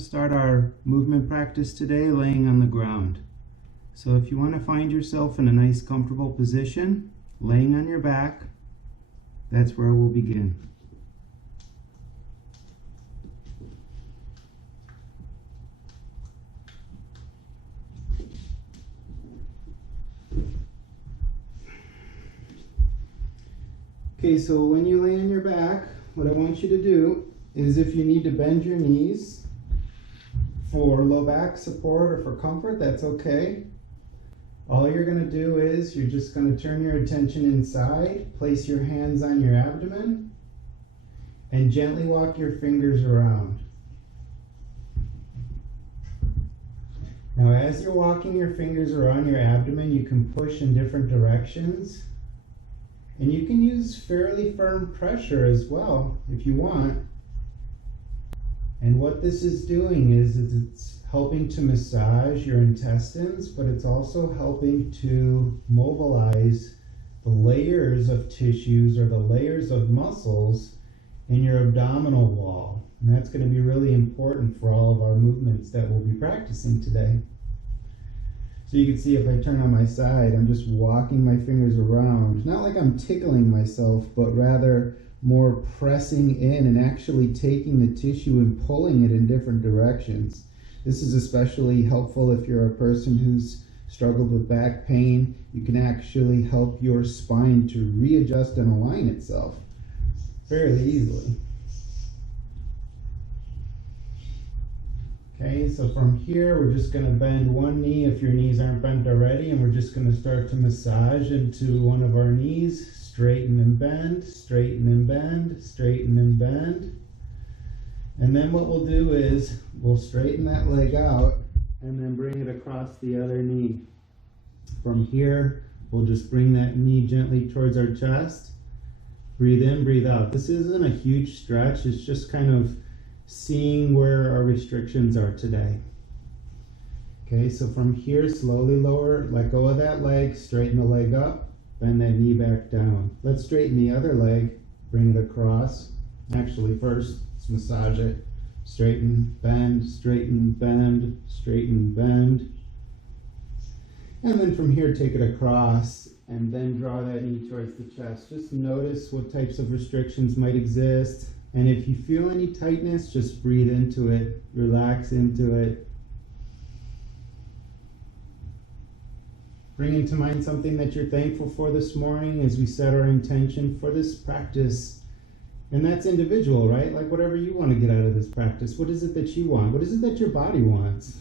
to start our movement practice today laying on the ground. So if you want to find yourself in a nice comfortable position, laying on your back, that's where we'll begin. Okay, so when you lay on your back, what I want you to do is, if you need to bend your knees for low back support or for comfort, that's okay. All you're going to do is you're just going to turn your attention inside, place your hands on your abdomen, and gently walk your fingers around. Now, as you're walking your fingers around your abdomen, you can push in different directions. And you can use fairly firm pressure as well if you want. And what this is doing is it's helping to massage your intestines, but it's also helping to mobilize the layers of tissues or the layers of muscles in your abdominal wall. And that's going to be really important for all of our movements that we'll be practicing today. So you can see if I turn on my side, I'm just walking my fingers around. Not like I'm tickling myself, but rather more pressing in and actually taking the tissue and pulling it in different directions. This is especially helpful if you're a person who's struggled with back pain. You can actually help your spine to readjust and align itself fairly easily. Okay, so from here we're just going to bend one knee if your knees aren't bent already, and we're just going to start to massage into one of our knees. Straighten and bend, straighten and bend, straighten and bend. And then what we'll do is we'll straighten that leg out and then bring it across the other knee. From here we'll just bring that knee gently towards our chest. Breathe in, breathe out. This isn't a huge stretch, it's just kind of seeing where our restrictions are today. Okay, so from here, slowly lower, let go of that leg, straighten the leg up, bend that knee back down. Let's straighten the other leg, bring it across. Actually, first, let's massage it. Straighten, bend, straighten, bend, straighten, bend. And then from here, take it across and then draw that knee towards the chest. Just notice what types of restrictions might exist. And if you feel any tightness, just breathe into it, relax into it. Bring into mind something that you're thankful for this morning as we set our intention for this practice. And that's individual, right? Like whatever you want to get out of this practice. What is it that you want? What is it that your body wants?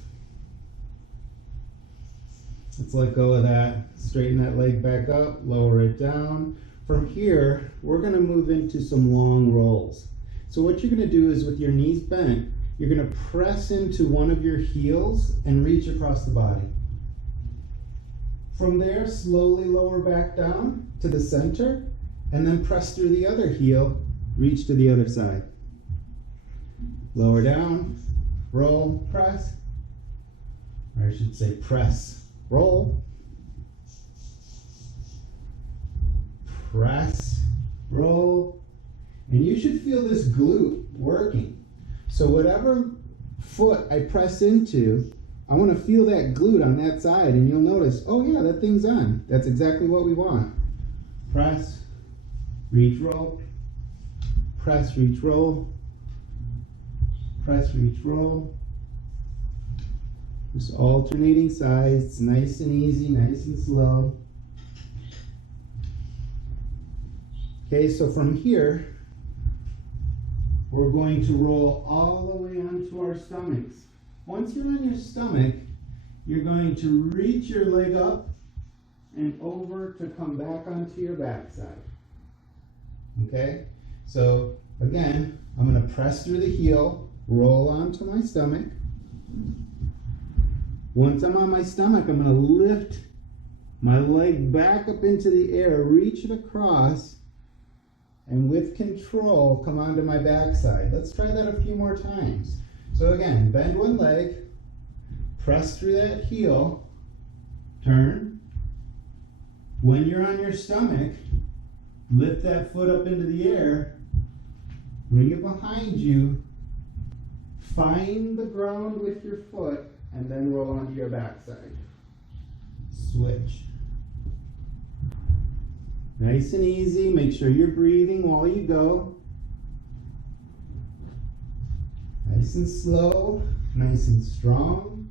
Let's let go of that. Straighten that leg back up, lower it down. From here, we're going to move into some long rolls. So what you're going to do is, with your knees bent, you're going to press into one of your heels and reach across the body. From there, slowly lower back down to the center, and then press through the other heel, reach to the other side. Lower down, roll, press. Or I should say press, roll. Press, roll. And you should feel this glute working. So whatever foot I press into, I want to feel that glute on that side, and you'll notice, oh yeah, that thing's on. That's exactly what we want. Press, reach, roll. Press, reach, roll. Press, reach, roll. Just alternating sides, nice and easy, nice and slow. Okay, so from here, we're going to roll all the way onto our stomachs. Once you're on your stomach, you're going to reach your leg up and over to come back onto your backside. Okay? So, again, I'm going to press through the heel, roll onto my stomach. Once I'm on my stomach, I'm going to lift my leg back up into the air, reach it across, and with control, come onto my backside. Let's try that a few more times. So again, bend one leg, press through that heel, turn. When you're on your stomach, lift that foot up into the air, bring it behind you, Find the ground with your foot and then roll onto your backside. Switch. Nice and easy. Make sure you're breathing while you go. Nice and slow, nice and strong.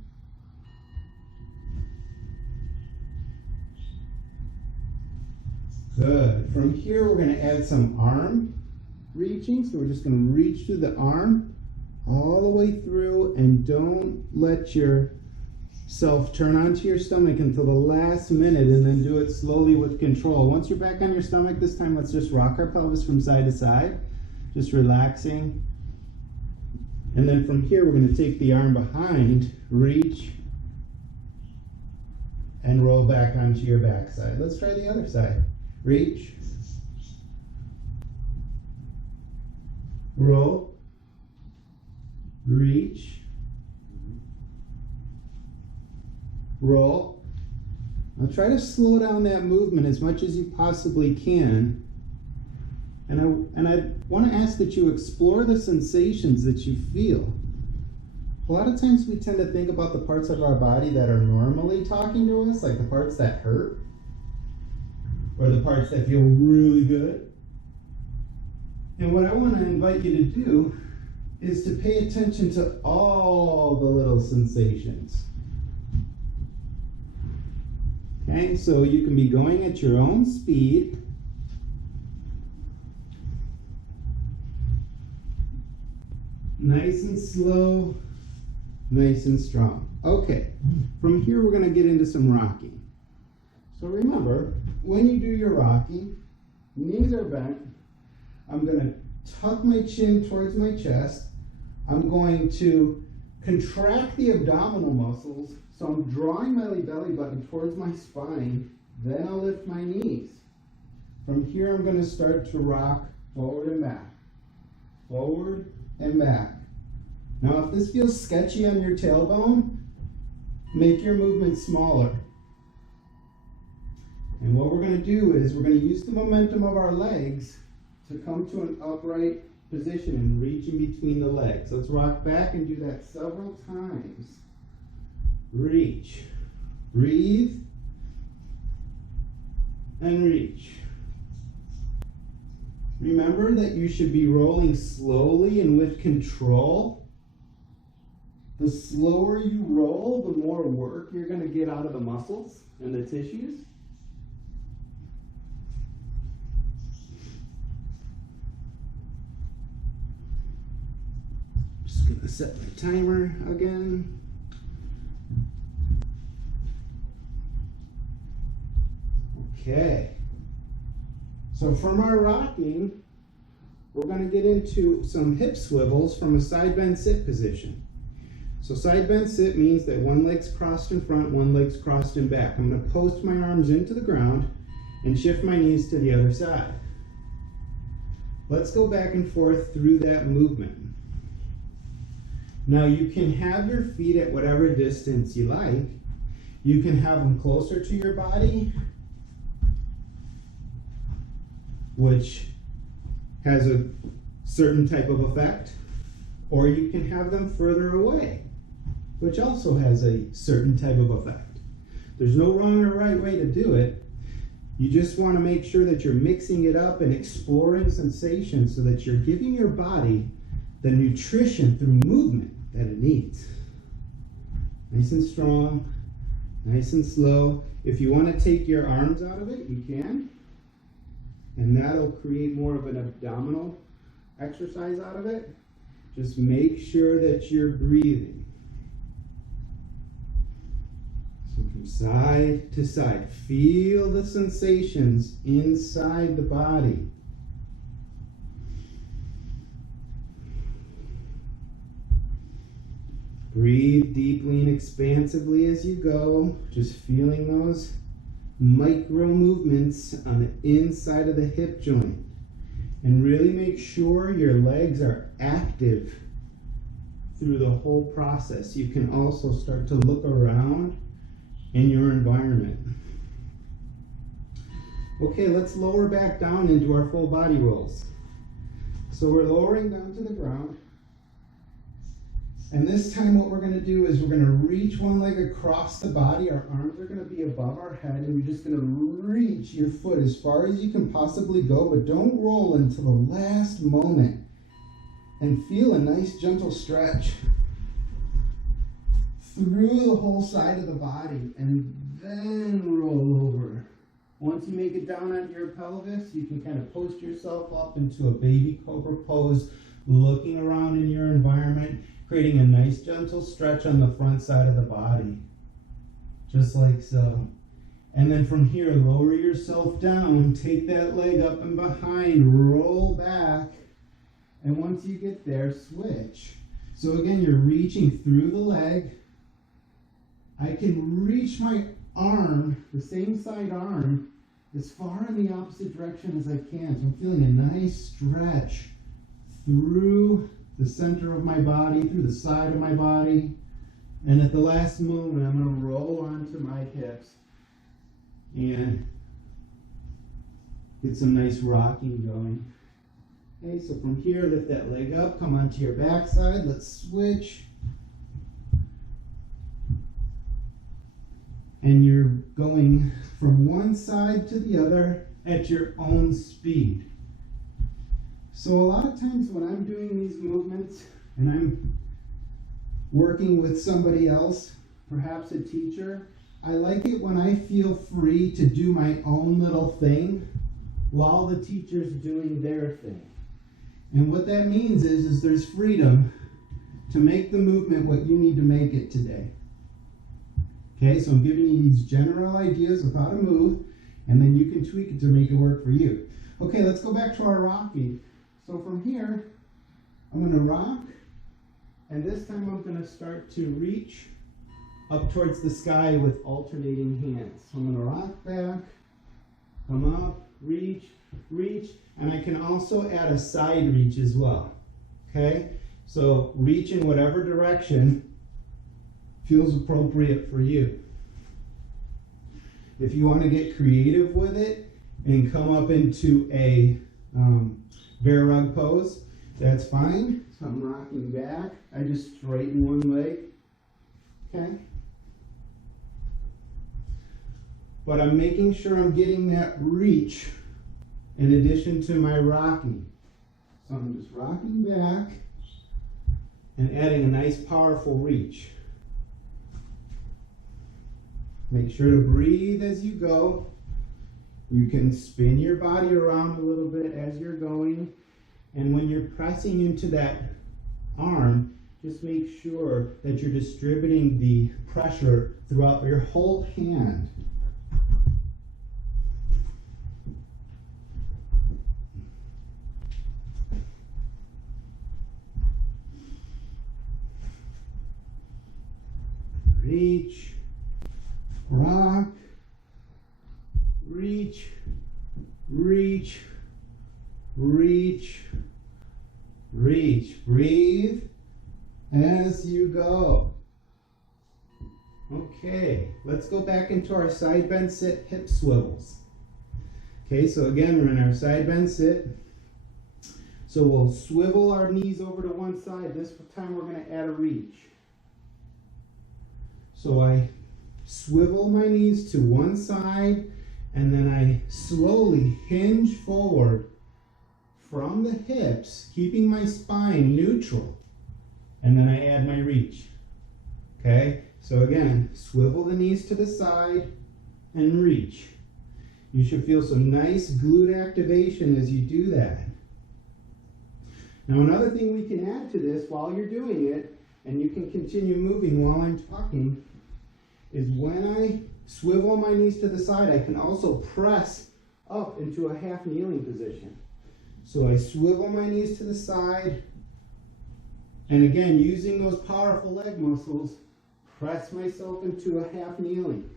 Good. From here, we're going to add some arm reaching. So we're just going to reach through the arm all the way through, and don't let yourself turn onto your stomach until the last minute, and then do it slowly with control. Once you're back on your stomach, this time let's just rock our pelvis from side to side, just relaxing. And then from here, we're going to take the arm behind, reach, and roll back onto your backside. Let's try the other side. Reach, roll, reach, roll. Now try to slow down that movement as much as you possibly can. And I want to ask that you explore the sensations that you feel. A lot of times we tend to think about the parts of our body that are normally talking to us, like the parts that hurt, or the parts that feel really good. And what I want to invite you to do is to pay attention to all the little sensations. Okay, so you can be going at your own speed. Nice and slow, nice and strong. Okay, from here we're going to get into some rocking. So remember, when you do your rocking, knees are bent. I'm going to tuck my chin towards my chest. I'm going to contract the abdominal muscles. So I'm drawing my belly button towards my spine. Then I'll lift my knees. From here I'm going to start to rock forward and back. Forward and back. Now if this feels sketchy on your tailbone, make your movement smaller. And what we're going to do is we're going to use the momentum of our legs to come to an upright position and reach in between the legs. Let's rock back and do that several times. Reach. Breathe. And reach. Remember that you should be rolling slowly and with control. The slower you roll, the more work you're going to get out of the muscles and the tissues. Just going to set my timer again. Okay. So from our rocking, we're going to get into some hip swivels from a side bend sit position. So side bend sit means that one leg's crossed in front, one leg's crossed in back. I'm going to post my arms into the ground and shift my knees to the other side. Let's go back and forth through that movement. Now you can have your feet at whatever distance you like. You can have them closer to your body, which has a certain type of effect, or you can have them further away, which also has a certain type of effect. There's no wrong or right way to do it. You just want to make sure that you're mixing it up and exploring sensations so that you're giving your body the nutrition through movement that it needs. Nice and strong, nice and slow. If you want to take your arms out of it, you can. And that'll create more of an abdominal exercise out of it. Just make sure that you're breathing. So from side to side, feel the sensations inside the body. Breathe deeply and expansively as you go, just feeling those micro movements on the inside of the hip joint. And really make sure your legs are active through the whole process. You can also start to look around in your environment. Okay, let's lower back down into our full body rolls. So we're lowering down to the ground. And this time what we're going to do is we're going to reach one leg across the body. Our arms are going to be above our head, and you're just going to reach your foot as far as you can possibly go, but don't roll until the last moment. And feel a nice gentle stretch through the whole side of the body, and then roll over. Once you make it down onto your pelvis, you can kind of post yourself up into a baby cobra pose, looking around in your environment, creating a nice gentle stretch on the front side of the body, just like so. And then from here, lower yourself down, take that leg up and behind, roll back, and once you get there, switch. So again, you're reaching through the leg. I can reach my arm, the same side arm, as far in the opposite direction as I can. So I'm feeling a nice stretch through the center of my body, through the side of my body. And at the last moment, I'm going to roll onto my hips and get some nice rocking going. Okay, so from here, lift that leg up, come onto your backside. Let's switch. And you're going from one side to the other at your own speed. So a lot of times when I'm doing these movements and I'm working with somebody else, perhaps a teacher, I like it when I feel free to do my own little thing while the teacher's doing their thing. And what that means is there's freedom to make the movement what you need to make it today. Okay, so I'm giving you these general ideas of how to move, and then you can tweak it to make it work for you. Okay, let's go back to our rocking. So from here, I'm going to rock, and this time I'm going to start to reach up towards the sky with alternating hands. So I'm going to rock back, come up, reach, reach, and I can also add a side reach as well. Okay, so reach in whatever direction feels appropriate for you. If you want to get creative with it and come up into a bear rug pose, that's fine. So I'm rocking back. I just straighten one leg. Okay? But I'm making sure I'm getting that reach in addition to my rocking. So I'm just rocking back and adding a nice powerful reach. Make sure to breathe as you go. You can spin your body around a little bit as you're going. And when you're pressing into that arm, just make sure that you're distributing the pressure throughout your whole hand. Reach. Rock, reach, reach, reach, reach. Breathe as you go. Okay, let's go back into our side bend sit hip swivels. Okay, so again, we're in our side bend sit. So we'll swivel our knees over to one side. This time we're going to add a reach. So I swivel my knees to one side, and then I slowly hinge forward from the hips, keeping my spine neutral, and then I add my reach. Okay, so again, swivel the knees to the side and reach. You should feel some nice glute activation as you do that. Now another thing we can add to this while you're doing it, and you can continue moving while I'm talking, is when I swivel my knees to the side, I can also press up into a half kneeling position. So I swivel my knees to the side, and again, using those powerful leg muscles, press myself into a half kneeling.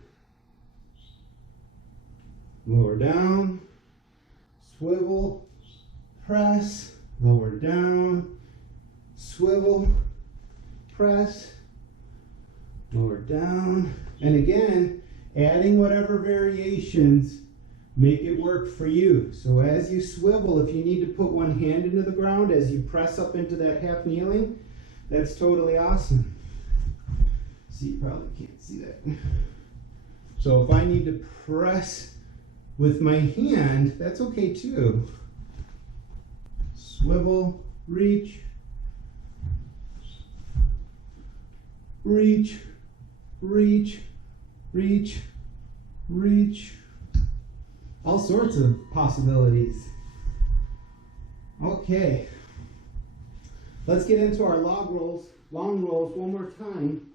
Lower down, swivel, press, lower down, swivel, press, lower down, and again, adding whatever variations make it work for you. So as you swivel, if you need to put one hand into the ground as you press up into that half kneeling, That's totally awesome. See, you probably can't see that. So if I need to press with my hand, that's okay too. Swivel, reach, reach, reach, reach, reach. All sorts of possibilities. Okay. Let's get into our long rolls one more time.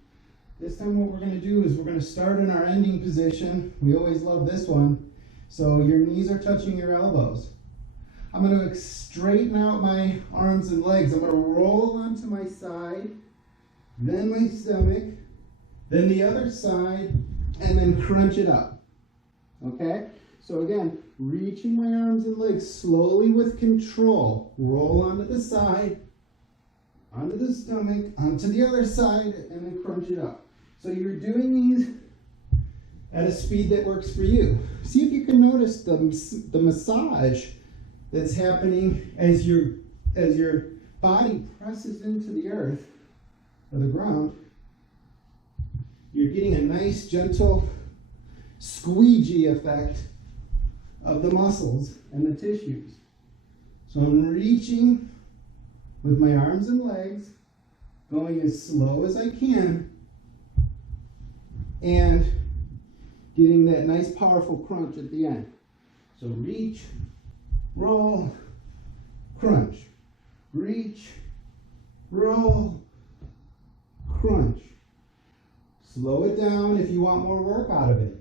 This time what we're going to do is we're going to start in our ending position. We always love this one. So your knees are touching your elbows. I'm going to straighten out my arms and legs. I'm going to roll onto my side, then my stomach, then the other side, and then crunch it up. Okay? So again, reaching my arms and legs slowly with control. Roll onto the side, onto the stomach, onto the other side, and then crunch it up. So you're doing these at a speed that works for you. See if you can notice the massage that's happening as your body presses into the earth or the ground. You're getting a nice gentle squeegee effect of the muscles and the tissues. So I'm reaching with my arms and legs, going as slow as I can, and getting that nice powerful crunch at the end. So reach, roll, crunch. Reach, roll, crunch. Slow it down if you want more work out of it.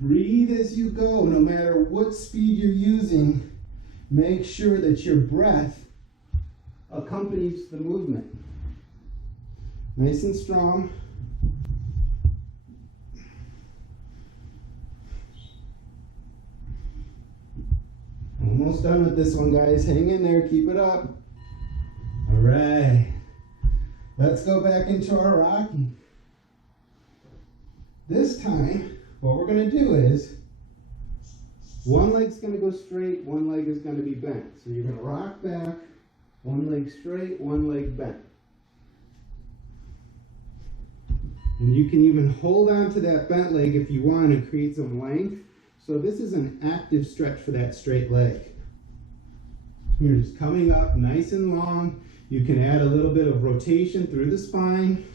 Breathe as you go. No matter what speed you're using, make sure that your breath accompanies the movement. Nice and strong. Almost done with this one, guys. Hang in there. Keep it up. All right. Let's go back into our rocking. This time, what we're going to do is one leg's going to go straight, one leg is going to be bent. So you're going to rock back, one leg straight, one leg bent. And you can even hold on to that bent leg if you want and create some length. So this is an active stretch for that straight leg. You're just coming up nice and long. You can add a little bit of rotation through the spine.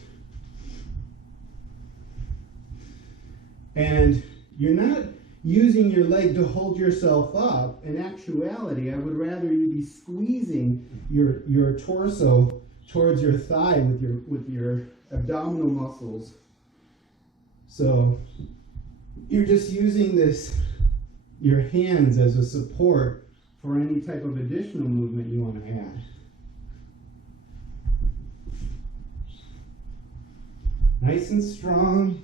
And you're not using your leg to hold yourself up. In actuality, I would rather you be squeezing your torso towards your thigh with your abdominal muscles. So you're just using your hands as a support for any type of additional movement you want to add. Nice and strong.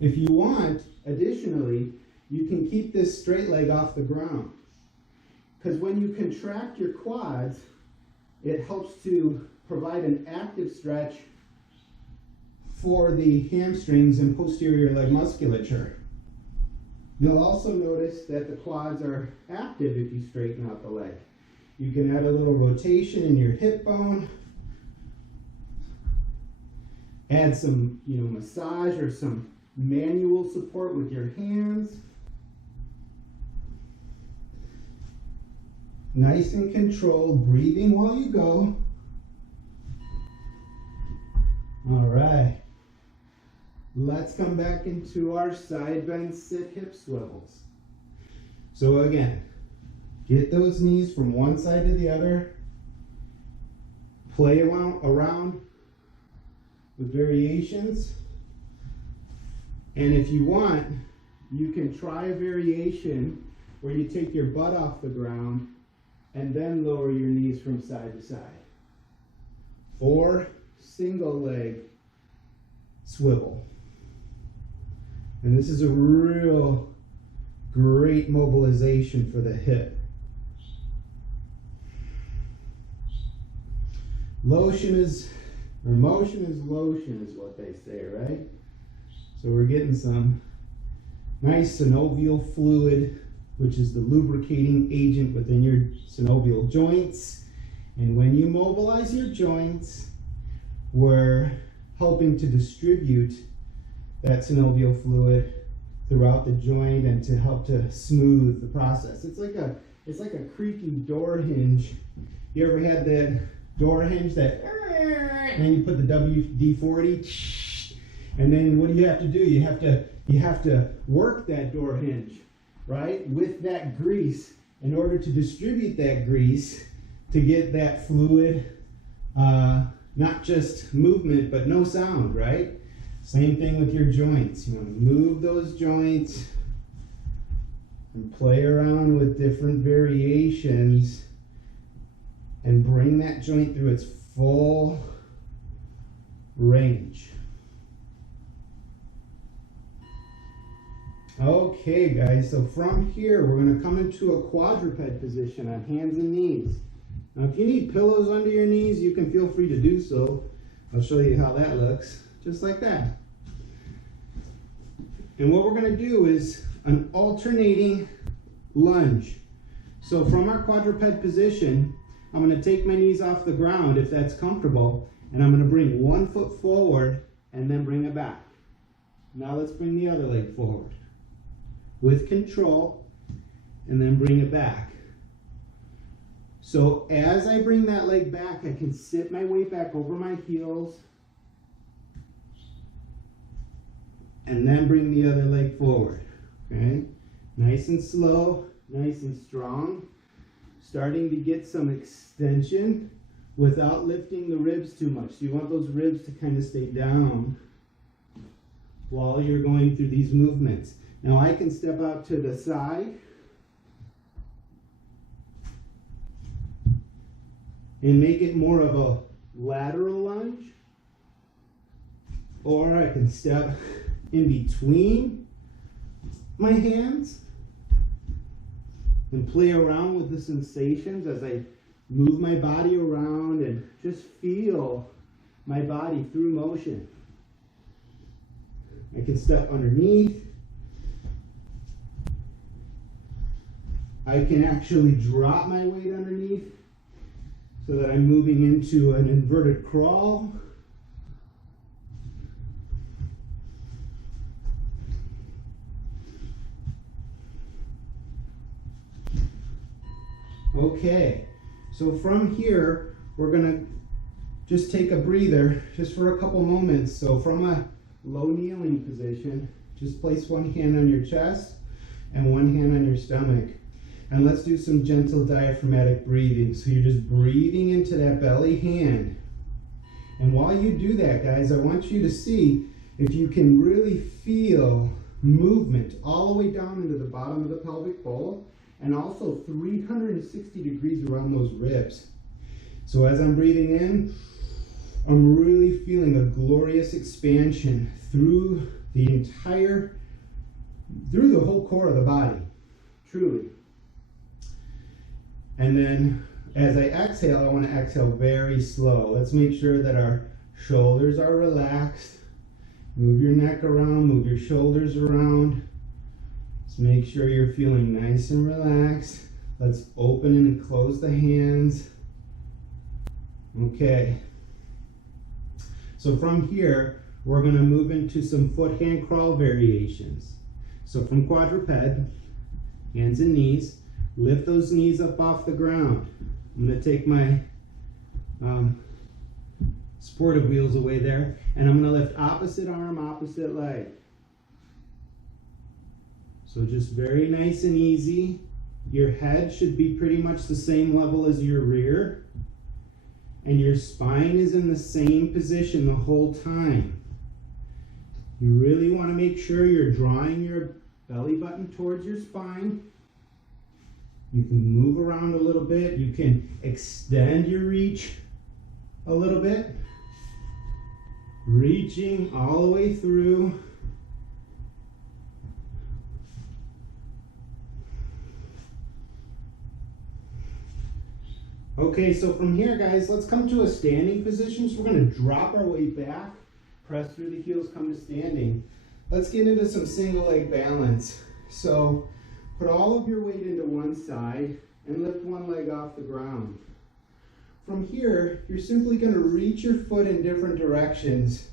If you want, additionally, you can keep this straight leg off the ground. Because when you contract your quads, it helps to provide an active stretch for the hamstrings and posterior leg musculature. You'll also notice that the quads are active if you straighten out the leg. You can add a little rotation in your hip bone, add some, massage or some manual support with your hands. Nice and controlled, breathing while you go. All right. Let's come back into our side bend sit hip swivels. So again, get those knees from one side to the other. Play around with variations. And if you want, you can try a variation where you take your butt off the ground and then lower your knees from side to side. Or single leg swivel. And this is a real great mobilization for the hip. Motion is lotion is what they say, right? So we're getting some nice synovial fluid which is the lubricating agent within your synovial joints. And when you mobilize your joints, we're helping to distribute that synovial fluid throughout the joint and to help to smooth the process. It's like a creaky door hinge. You ever had that door hinge that, and then you put the WD-40, and then what do you have to do? You have to work that door hinge, right, with that grease in order to distribute that grease to get that fluid, not just movement but no sound, right? Same thing with your joints. You want to move those joints and play around with different variations and bring that joint through its full range. Okay guys, so from here we're going to come into a quadruped position on hands and knees. Now if you need pillows under your knees, you can feel free to do so. I'll show you how that looks, just like that. And what we're going to do is an alternating lunge. So from our quadruped position, I'm going to take my knees off the ground if that's comfortable, and I'm going to bring one foot forward and then bring it back. Now let's bring the other leg forward with control and then bring it back. So as I bring that leg back, I can sit my weight back over my heels and then bring the other leg forward. Okay? Nice and slow, nice and strong. Starting to get some extension without lifting the ribs too much. So you want those ribs to kind of stay down while you're going through these movements. Now I can step out to the side and make it more of a lateral lunge, or I can step in between my hands and play around with the sensations as I move my body around and just feel my body through motion. I can step underneath. I can actually drop my weight underneath so that I'm moving into an inverted crawl. Okay, so from here, we're gonna just take a breather just for a couple moments. So from a low kneeling position, just place one hand on your chest and one hand on your stomach. And let's do some gentle diaphragmatic breathing. So you're just breathing into that belly hand. And while you do that, guys, I want you to see if you can really feel movement all the way down into the bottom of the pelvic bowl, and also 360 degrees around those ribs. So as I'm breathing in, I'm really feeling a glorious expansion through the whole core of the body, truly. And then as I exhale, I want to exhale very slow. Let's make sure that our shoulders are relaxed. Move your neck around, move your shoulders around. Let's make sure you're feeling nice and relaxed. Let's open and close the hands. Okay. So from here, we're going to move into some foot hand crawl variations. So from quadruped, hands and knees, lift those knees up off the ground. I'm going to take my supportive wheels away there, and I'm going to lift opposite arm, opposite leg. So just very nice and easy. Your head should be pretty much the same level as your rear, and your spine is in the same position the whole time. You really want to make sure you're drawing your belly button towards your spine. You can move around a little bit. You can extend your reach a little bit. Reaching all the way through. Okay, so from here, guys, let's come to a standing position. So we're going to drop our weight back, press through the heels, come to standing. Let's get into some single leg balance. So Put all of your weight into one side and lift one leg off the ground. From here, you're simply going to reach your foot in different directions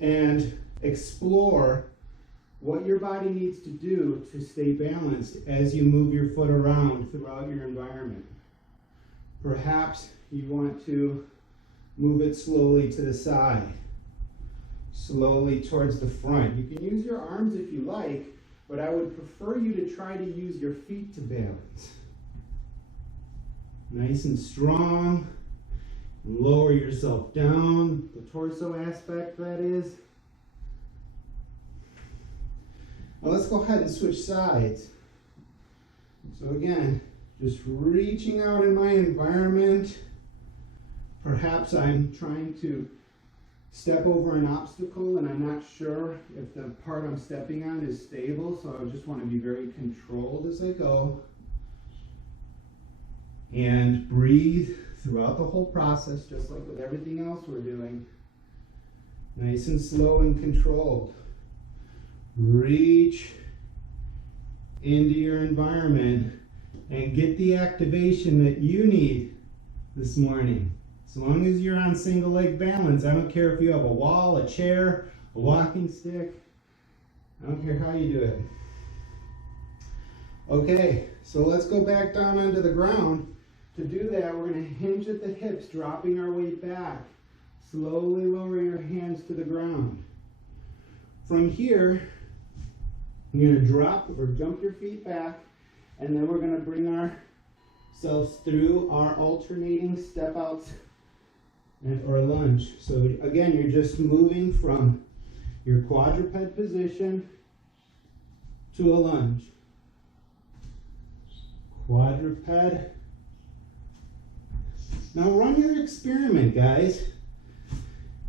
and explore what your body needs to do to stay balanced as you move your foot around throughout your environment. Perhaps you want to move it slowly to the side, slowly towards the front. You can use your arms if you like, but I would prefer you to try to use your feet to balance. Nice and strong. Lower yourself down, the torso aspect that is. Now let's go ahead and switch sides. So again, just reaching out in my environment. Perhaps I'm trying to step over an obstacle and I'm not sure if the part I'm stepping on is stable, so I just want to be very controlled as I go. And breathe throughout the whole process, just like with everything else we're doing. Nice and slow and controlled. Reach into your environment and get the activation that you need this morning. As long as you're on single leg balance, I don't care if you have a wall, a chair, a walking stick. I don't care how you do it. Okay, so let's go back down onto the ground. To do that, we're going to hinge at the hips, dropping our weight back, slowly lowering our hands to the ground. From here, you're going to drop or jump your feet back, and then we're going to bring ourselves through our alternating step outs or lunge. So again, you're just moving from your quadruped position to a lunge. Quadruped. Now run your experiment, guys.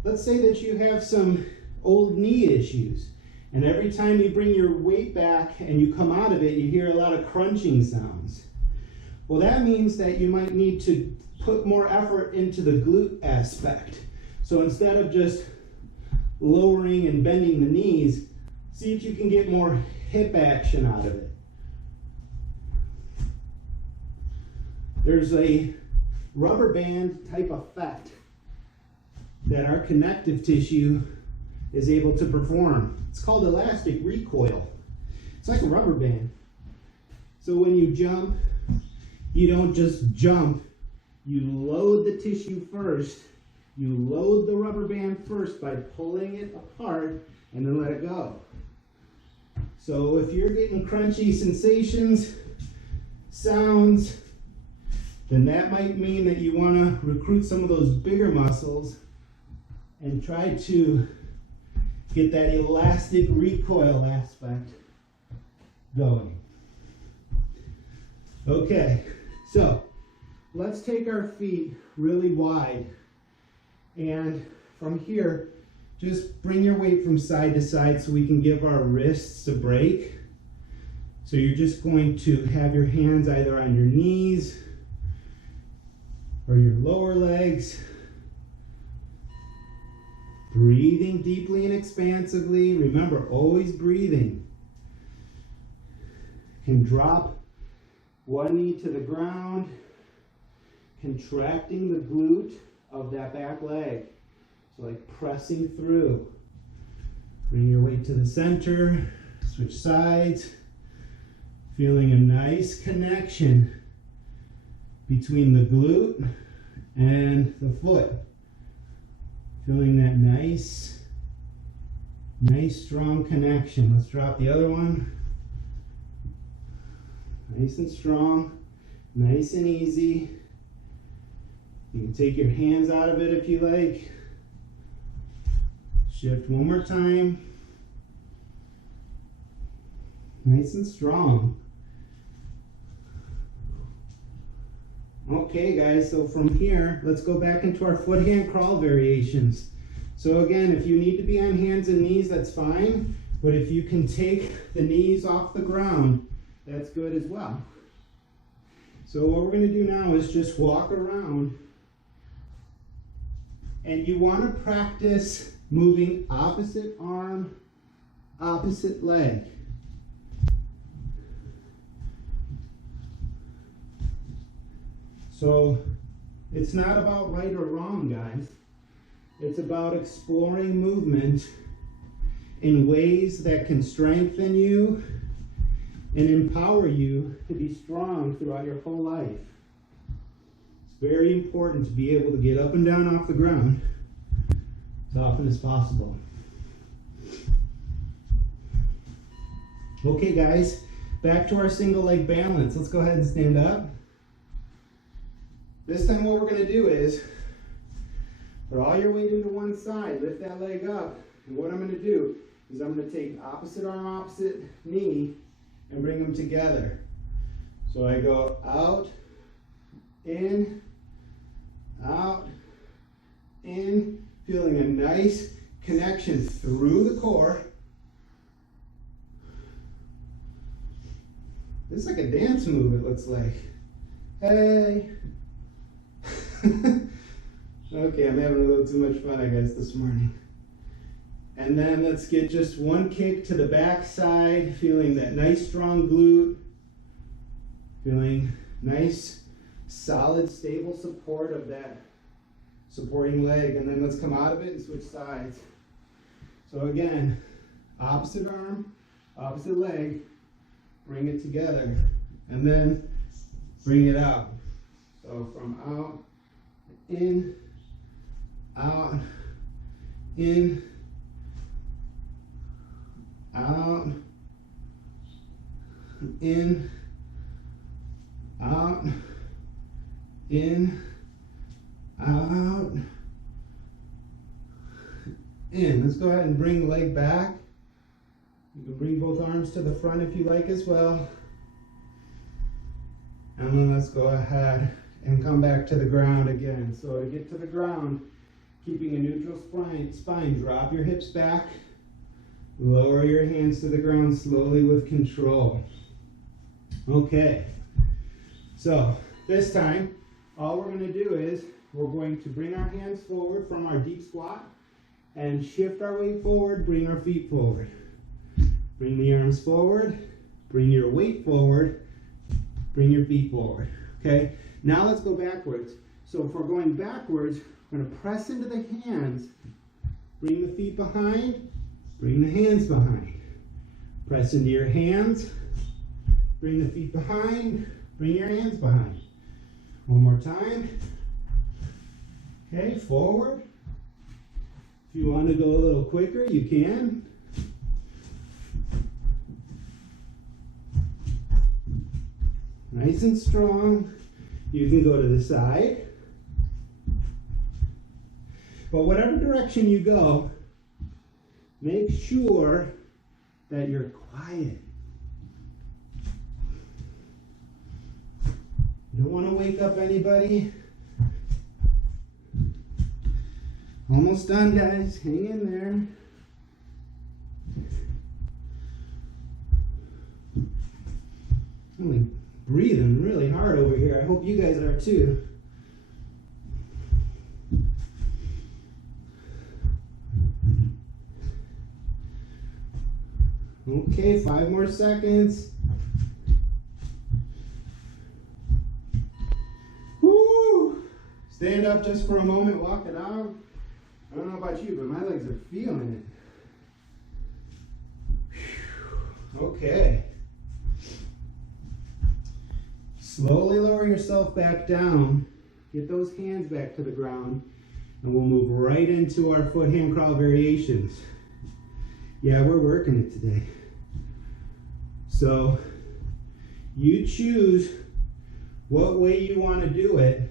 Let's say that you have some old knee issues, and every time you bring your weight back and you come out of it, you hear a lot of crunching sounds. Well, that means that you might need to put more effort into the glute aspect. So instead of just lowering and bending the knees, see if you can get more hip action out of it. There's a rubber band type effect that our connective tissue is able to perform. It's called elastic recoil. It's like a rubber band. So when you jump, you don't just jump, you load the tissue first. You load the rubber band first by pulling it apart and then let it go. So if you're getting crunchy sensations, sounds, then that might mean that you want to recruit some of those bigger muscles and try to get that elastic recoil aspect going. Okay, so let's take our feet really wide, and from here, just bring your weight from side to side so we can give our wrists a break. So you're just going to have your hands either on your knees or your lower legs. Breathing deeply and expansively. Remember, always breathing. Can drop one knee to the ground, contracting the glute of that back leg. So like pressing through. Bring your weight to the center, switch sides. Feeling a nice connection between the glute and the foot. Feeling that nice strong connection. Let's drop the other one. Nice and strong, nice and easy. You can take your hands out of it if you like. Shift one more time. Nice and strong. Okay guys, so from here, let's go back into our foot hand crawl variations. So again, if you need to be on hands and knees, that's fine. But if you can take the knees off the ground, that's good as well. So what we're going to do now is just walk around. And you want to practice moving opposite arm, opposite leg. So it's not about right or wrong, guys. It's about exploring movement in ways that can strengthen you and empower you to be strong throughout your whole life. It's very important to be able to get up and down off the ground as often as possible. Okay, guys, back to our single leg balance. Let's go ahead and stand up. This time what we're going to do is put all your weight into one side, lift that leg up, and what I'm going to do is I'm going to take opposite arm, opposite knee, and bring them together. So I go out, in, feeling a nice connection through the core. This is like a dance move, it looks like. Hey. Okay, I'm having a little too much fun, I guess, this morning. And then let's get just one kick to the back side, feeling that nice strong glute, feeling nice, solid, stable support of that supporting leg. And then let's come out of it and switch sides. So again, opposite arm, opposite leg, bring it together, and then bring it out. So from out, in, out, in, out, in, out, in, out, in. Let's go ahead and bring the leg back. You can bring both arms to the front if you like as well. And then let's go ahead and come back to the ground again. So to get to the ground, keeping a neutral spine, drop your hips back, lower your hands to the ground slowly with control. Okay, so this time, all we're going to do is we're going to bring our hands forward from our deep squat and shift our weight forward, bring our feet forward. Bring the arms forward, bring your weight forward, bring your feet forward. Okay, now let's go backwards. So if we're going backwards, we're going to press into the hands, bring the feet behind, bring the hands behind. Press into your hands, bring the feet behind, bring your hands behind. One more time. Okay, forward. If you want to go a little quicker, you can. Nice and strong. You can go to the side. But whatever direction you go, make sure that you're quiet. You don't want to wake up anybody. Almost done, guys. Hang in there. Really breathing really hard over here. I hope you guys are too. Okay, 5 more seconds. Woo! Stand up just for a moment, walk it out. I don't know about you, but my legs are feeling it. Whew. Okay. Slowly lower yourself back down. Get those hands back to the ground. And we'll move right into our foot hand crawl variations. Yeah, we're working it today. So you choose what way you want to do it.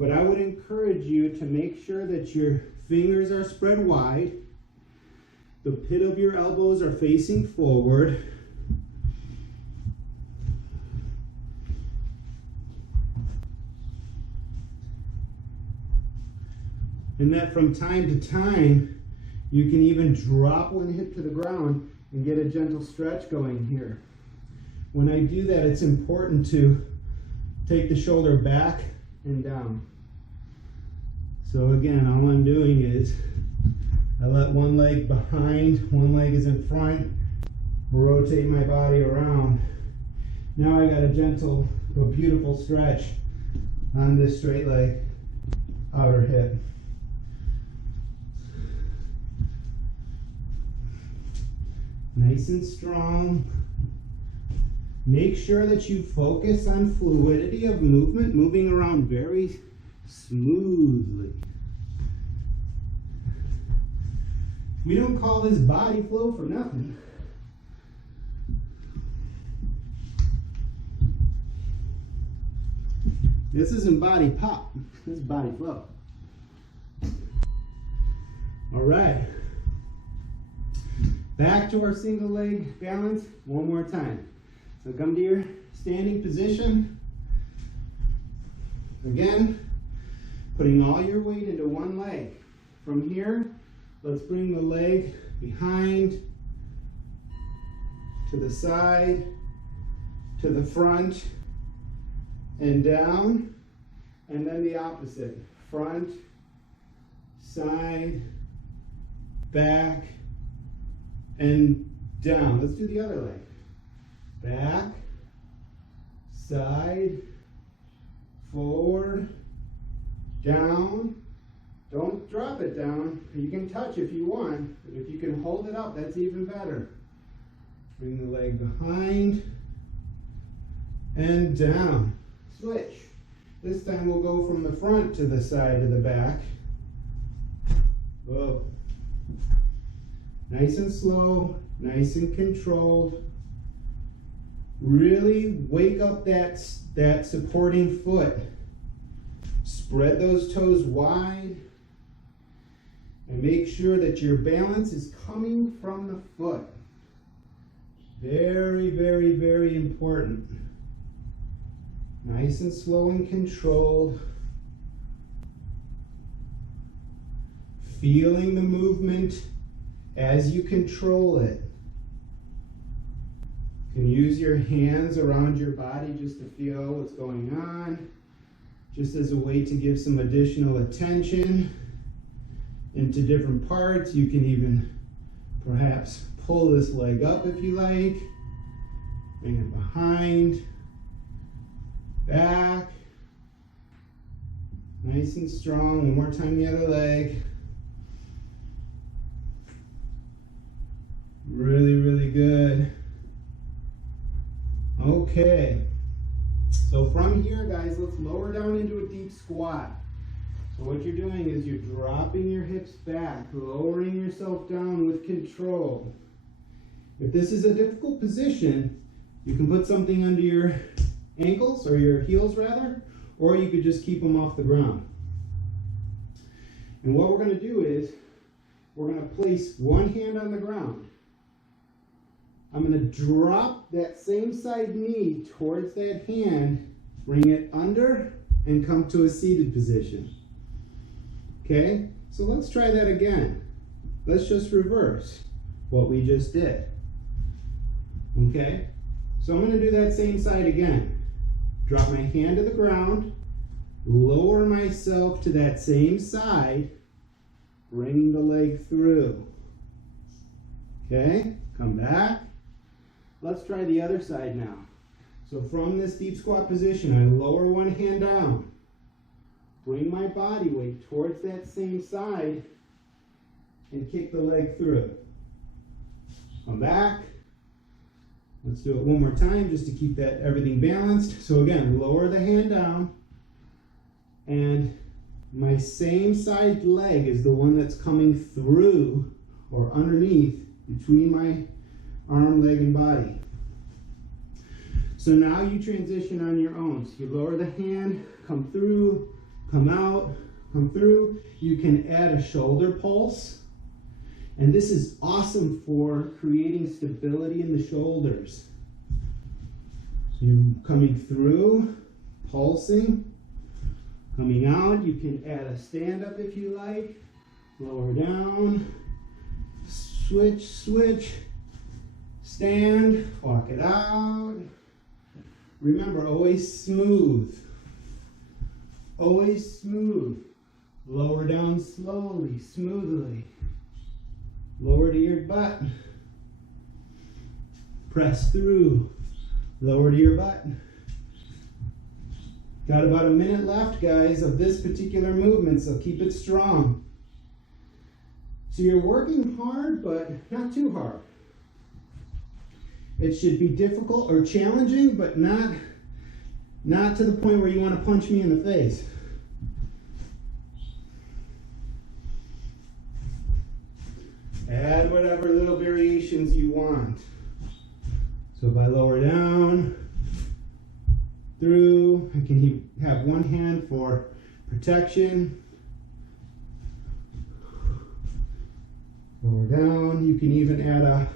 But I would encourage you to make sure that your fingers are spread wide. The pit of your elbows are facing forward. And that from time to time, you can even drop one hip to the ground and get a gentle stretch going here. When I do that, it's important to take the shoulder back and down. So again, all I'm doing is I let one leg behind, one leg is in front, rotate my body around. Now I got a gentle but beautiful stretch on this straight leg, outer hip. Nice and strong. Make sure that you focus on fluidity of movement, moving around very smoothly. We don't call this body flow for nothing. This isn't body pop, this is body flow. All right. Back to our single leg balance one more time. So come to your standing position. Again, putting all your weight into one leg. From here, let's bring the leg behind, to the side, to the front, and down. And then the opposite. Front, side, back, and down. Let's do the other leg. Back, side, forward, down. Don't drop it down. You can touch if you want, but if you can hold it up, that's even better. Bring the leg behind and down. Switch. This time we'll go from the front to the side to the back. Whoa. Nice and slow, nice and controlled. Really wake up that supporting foot. Spread those toes wide and make sure that your balance is coming from the foot. Very, very, very important. Nice and slow and controlled. Feeling the movement as you control it. You can use your hands around your body just to feel what's going on, just as a way to give some additional attention into different parts. You can even perhaps pull this leg up if you like, bring it behind, back, nice and strong. One more time, the other leg. Really, really good. Okay, so from here, guys, let's lower down into a deep squat. So what you're doing is you're dropping your hips back, lowering yourself down with control. If this is a difficult position, you can put something under your ankles, or your heels rather, or you could just keep them off the ground. And what we're going to do is, we're going to place one hand on the ground. I'm going to drop that same side knee towards that hand, bring it under, and come to a seated position. Okay, so let's try that again. Let's just reverse what we just did. Okay, so I'm going to do that same side again. Drop my hand to the ground, lower myself to that same side, bring the leg through. Okay, come back. Let's try the other side now. So from this deep squat position, I lower one hand down, bring my body weight towards that same side, and kick the leg through. Come back. Let's do it one more time just to keep that everything balanced. So again, lower the hand down, and my same side leg is the one that's coming through or underneath between my arm, leg, and body. So now you transition on your own. So you lower the hand, come through, come out, come through. You can add a shoulder pulse. And this is awesome for creating stability in the shoulders. So you're coming through, pulsing, coming out. You can add a stand up if you like. Lower down, switch, switch. Stand, walk it out. Remember, always smooth. Always smooth. Lower down slowly, smoothly. Lower to your butt. Press through. Lower to your butt. Got about a minute left, guys, of this particular movement, so keep it strong. So you're working hard, but not too hard. It should be difficult or challenging, but not to the point where you want to punch me in the face. Add whatever little variations you want. So if I lower down, through, I can have one hand for protection. Lower down, you can even add a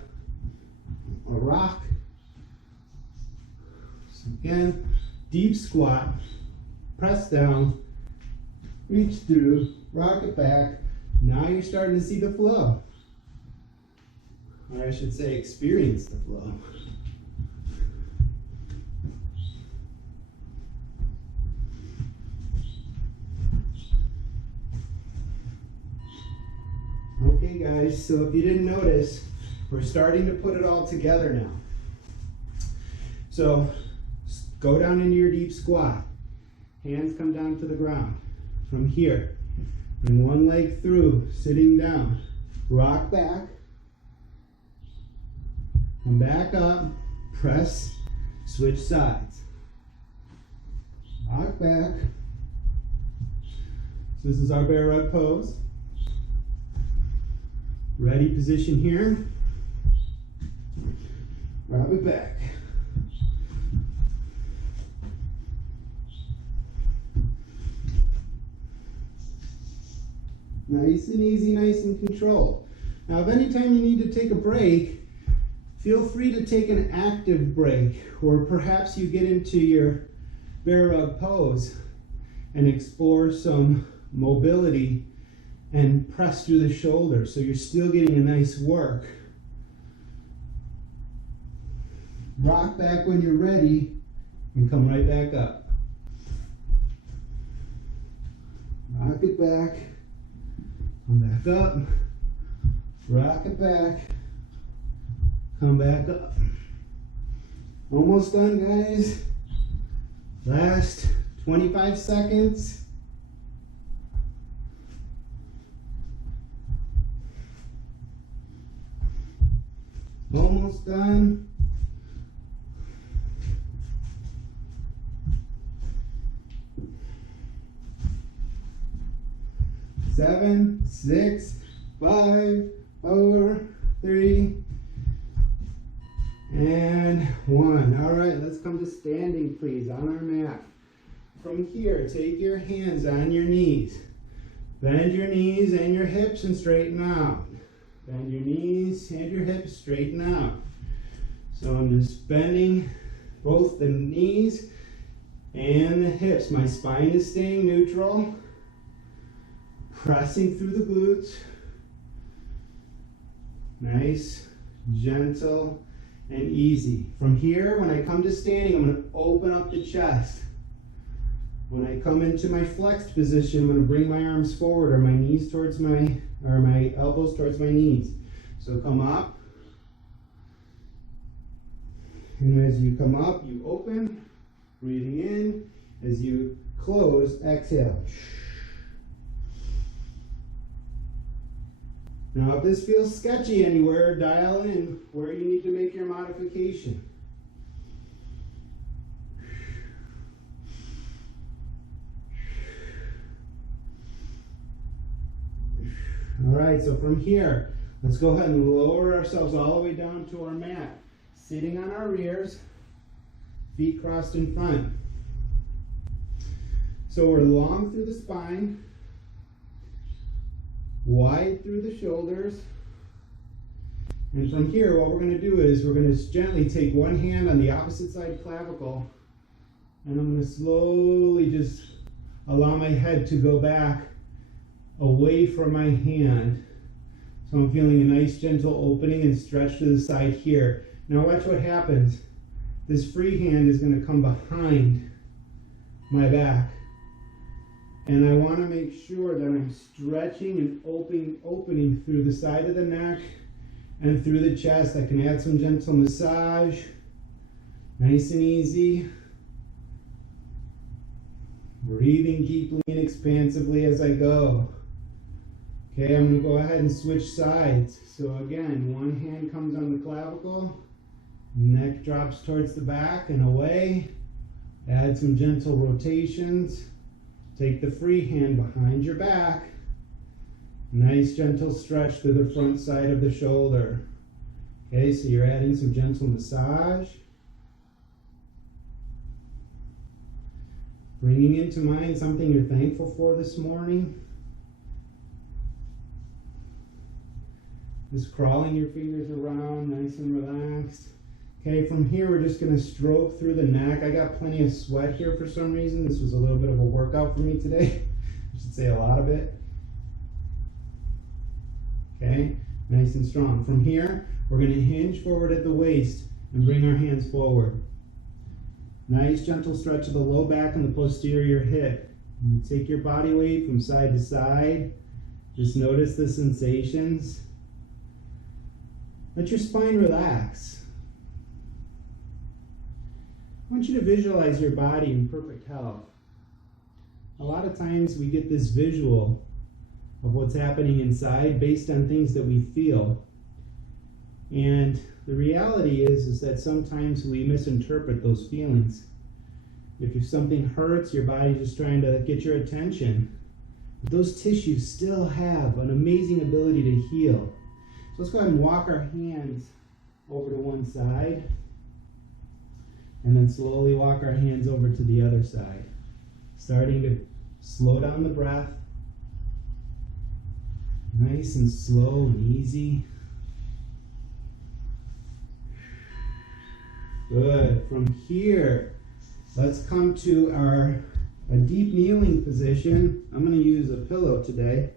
rock. So again, deep squat, press down, reach through, rock it back. Now you're starting to see the flow. Or I should say experience the flow. Okay guys, so if you didn't notice, we're starting to put it all together now. So go down into your deep squat. Hands come down to the ground. From here, bring one leg through, sitting down. Rock back. Come back up, press, switch sides. Rock back. So this is our bear rug pose. Ready position here. Rock it back. Nice and easy, nice and controlled. Now, if any time you need to take a break, feel free to take an active break, or perhaps you get into your bear rug pose and explore some mobility and press through the shoulders, so you're still getting a nice work. Rock back when you're ready and come right back up. Rock it back, come back up, rock it back, come back up. Almost done, guys. Last 25 seconds. Almost done. Seven, 6, 5, 4, 3, and 1. All right, let's come to standing, please, on our mat. From here, take your hands on your knees. Bend your knees and your hips and straighten out. Bend your knees and your hips, straighten out. So I'm just bending both the knees and the hips. My spine is staying neutral. Pressing through the glutes. Nice, gentle, and easy. From here, when I come to standing, I'm going to open up the chest. When I come into my flexed position, I'm going to bring my arms forward, or my knees towards my elbows towards my knees. So come up. And as you come up, you open, breathing in. As you close, exhale. Now, if this feels sketchy anywhere, dial in where you need to make your modification. All right, so from here, let's go ahead and lower ourselves all the way down to our mat. Sitting on our rears, feet crossed in front. So we're long through the spine, wide through the shoulders. And from here, what we're going to do is we're going to gently take one hand on the opposite side clavicle, and I'm going to slowly just allow my head to go back away from my hand. So I'm feeling a nice gentle opening and stretch to the side here. Now watch what happens. This free hand is going to come behind my back. And I want to make sure that I'm stretching and opening through the side of the neck and through the chest. I can add some gentle massage Nice and easy. Breathing deeply and expansively as I go. Okay, I'm going to go ahead and switch sides. So again, one hand comes on the clavicle, neck drops towards the back and away. Add some gentle rotations. Take the free hand behind your back. Nice gentle stretch through the front side of the shoulder. Okay, so you're adding some gentle massage. Bringing into mind something you're thankful for this morning. Just crawling your fingers around, nice and relaxed. Okay, from here we're just going to stroke through the neck. I got plenty of sweat here for some reason. This was a little bit of a workout for me today. I should say a lot of it. Okay, nice and strong. From here, we're going to hinge forward at the waist and bring our hands forward. Nice gentle stretch of the low back and the posterior hip. And take your body weight from side to side. Just notice the sensations. Let your spine relax. I want you to visualize your body in perfect health. A lot of times we get this visual of what's happening inside based on things that we feel. And the reality is that sometimes we misinterpret those feelings. If something hurts, your body's just trying to get your attention. But those tissues still have an amazing ability to heal. So let's go ahead and walk our hands over to one side. And then slowly walk our hands over to the other side. Starting to slow down the breath. Nice and slow and easy. Good. From here, let's come to a deep kneeling position. I'm going to use a pillow today.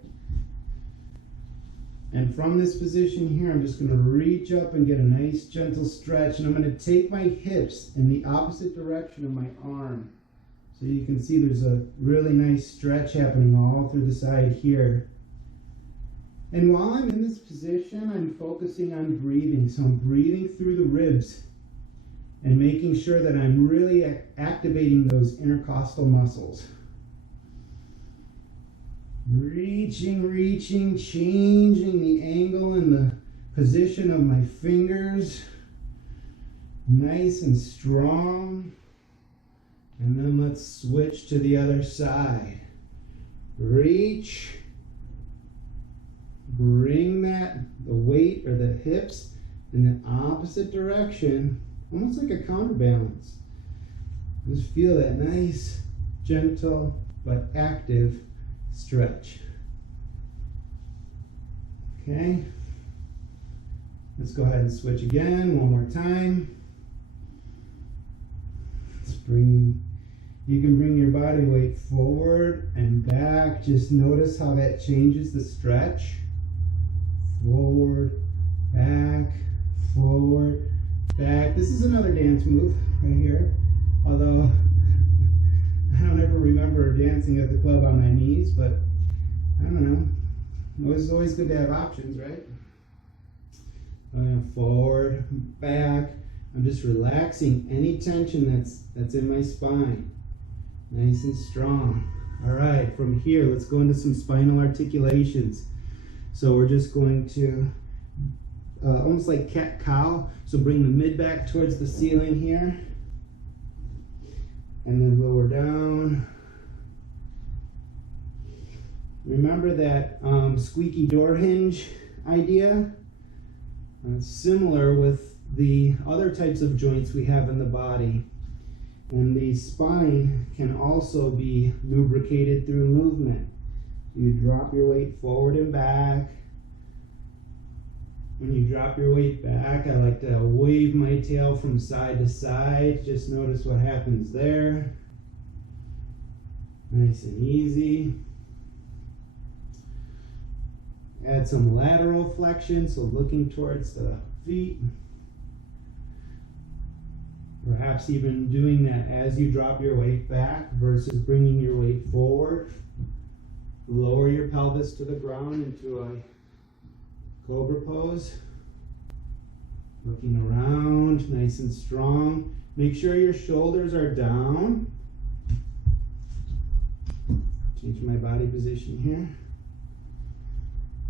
And from this position here, I'm just going to reach up and get a nice gentle stretch. And I'm going to take my hips in the opposite direction of my arm. So you can see there's a really nice stretch happening all through the side here. And while I'm in this position, I'm focusing on breathing. So I'm breathing through the ribs and making sure that I'm really activating those intercostal muscles. Reaching, changing the angle and the position of my fingers. Nice and strong. And then let's switch to the other side. Reach. Bring the weight or the hips in the opposite direction, almost like a counterbalance. Just feel that nice, gentle, but active stretch. Okay. Let's go ahead and switch again one more time. You can bring your body weight forward and back. Just notice how that changes the stretch. Forward, back, forward, back. This is another dance move right here. Although I don't ever remember dancing at the club on my knees, but I don't know. It's always good to have options, right? Forward, back. I'm just relaxing any tension that's in my spine. Nice and strong. All right, from here, let's go into some spinal articulations. So we're just going to, almost like cat-cow. So bring the mid-back towards the ceiling here. And then lower down. Remember that squeaky door hinge idea? Similar with the other types of joints we have in the body. And the spine can also be lubricated through movement. You drop your weight forward and back. When you drop your weight back, I like to wave my tail from side to side. Just notice what happens there. Nice and easy. Add some lateral flexion, so looking towards the feet. Perhaps even doing that as you drop your weight back versus bringing your weight forward. Lower your pelvis to the ground into a cobra pose. Looking around, nice and strong. Make sure your shoulders are down. Change my body position here.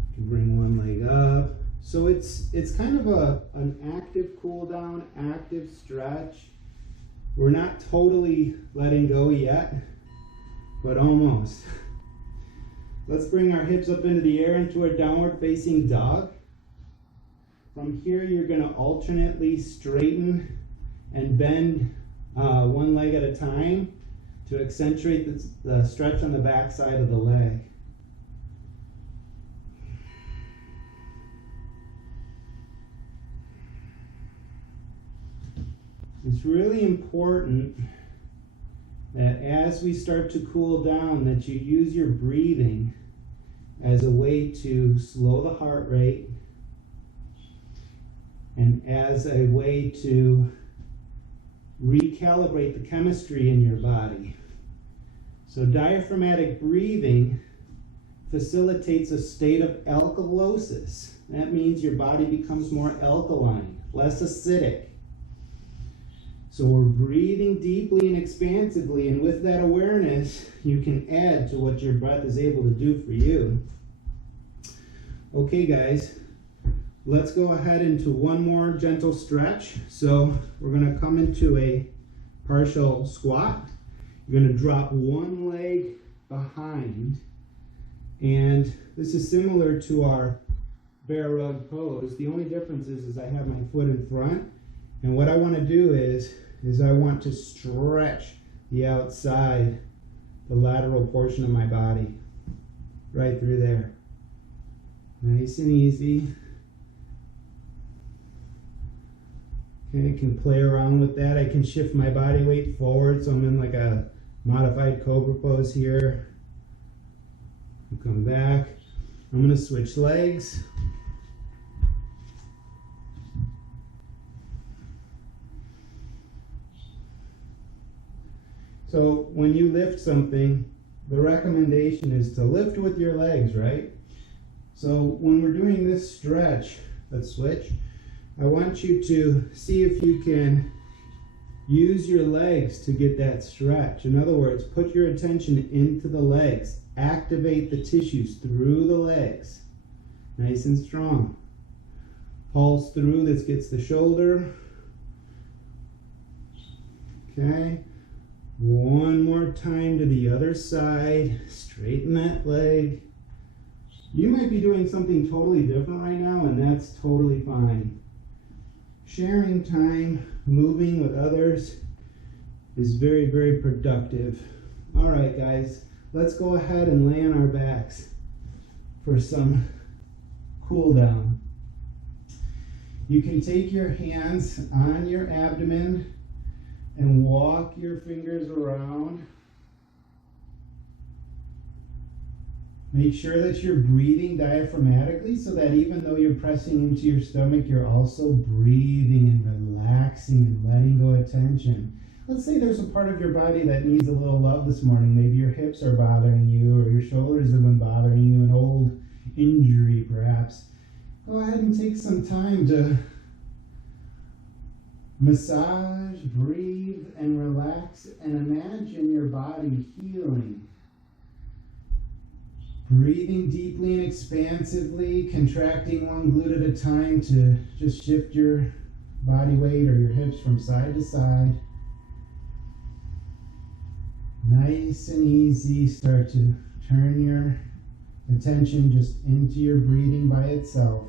You can bring one leg up. So it's kind of an active cool down, active stretch. We're not totally letting go yet, but almost. Let's bring our hips up into the air into a downward facing dog. From here, you're going to alternately straighten and bend one leg at a time to accentuate the stretch on the back side of the leg. It's really important that as we start to cool down, that you use your breathing as a way to slow the heart rate and as a way to recalibrate the chemistry in your body. So diaphragmatic breathing facilitates a state of alkalosis. That means your body becomes more alkaline, less acidic. So we're breathing deeply and expansively, and with that awareness, you can add to what your breath is able to do for you. Okay, guys, let's go ahead into one more gentle stretch. So we're going to come into a partial squat. You're going to drop one leg behind, and this is similar to our bear rug pose. The only difference is I have my foot in front, and what I want to do is I want to stretch the outside, the lateral portion of my body, right through there. Nice and easy. Okay, I can play around with that. I can shift my body weight forward, so I'm in like a modified cobra pose here. Come back. I'm going to switch legs. So when you lift something, the recommendation is to lift with your legs, right? So when we're doing this stretch, let's switch. I want you to see if you can use your legs to get that stretch. In other words, put your attention into the legs. Activate the tissues through the legs. Nice and strong. Pulse through. This gets the shoulder. Okay. One more time to the other side. Straighten that leg. You might be doing something totally different right now, and that's totally fine. Sharing time, moving with others is very, very productive. All right, guys, let's go ahead and lay on our backs for some cool down. You can take your hands on your abdomen and walk your fingers around. Make sure that you're breathing diaphragmatically so that even though you're pressing into your stomach, you're also breathing and relaxing and letting go of tension. Let's say there's a part of your body that needs a little love this morning. Maybe your hips are bothering you, or your shoulders have been bothering you, an old injury perhaps. Go ahead and take some time to massage, breathe, and relax, and imagine your body healing. Breathing deeply and expansively, contracting one glute at a time to just shift your body weight or your hips from side to side. Nice and easy. Start to turn your attention just into your breathing by itself.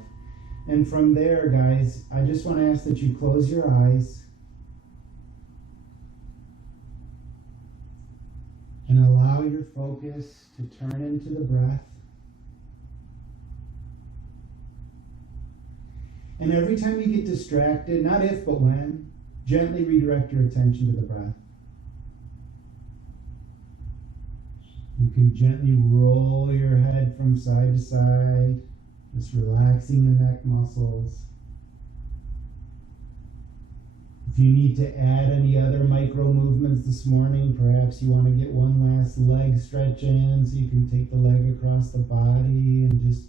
And from there, guys, I just want to ask that you close your eyes and allow your focus to turn into the breath. And every time you get distracted, not if but when, gently redirect your attention to the breath. You can gently roll your head from side to side, just relaxing the neck muscles. If you need to add any other micro movements this morning, perhaps you want to get one last leg stretch in, so you can take the leg across the body and just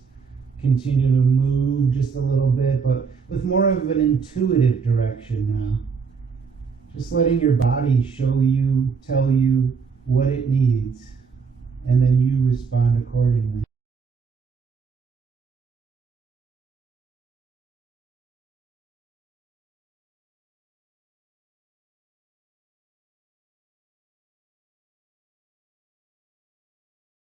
continue to move just a little bit, but with more of an intuitive direction now. Just letting your body show you, tell you what it needs, and then you respond accordingly.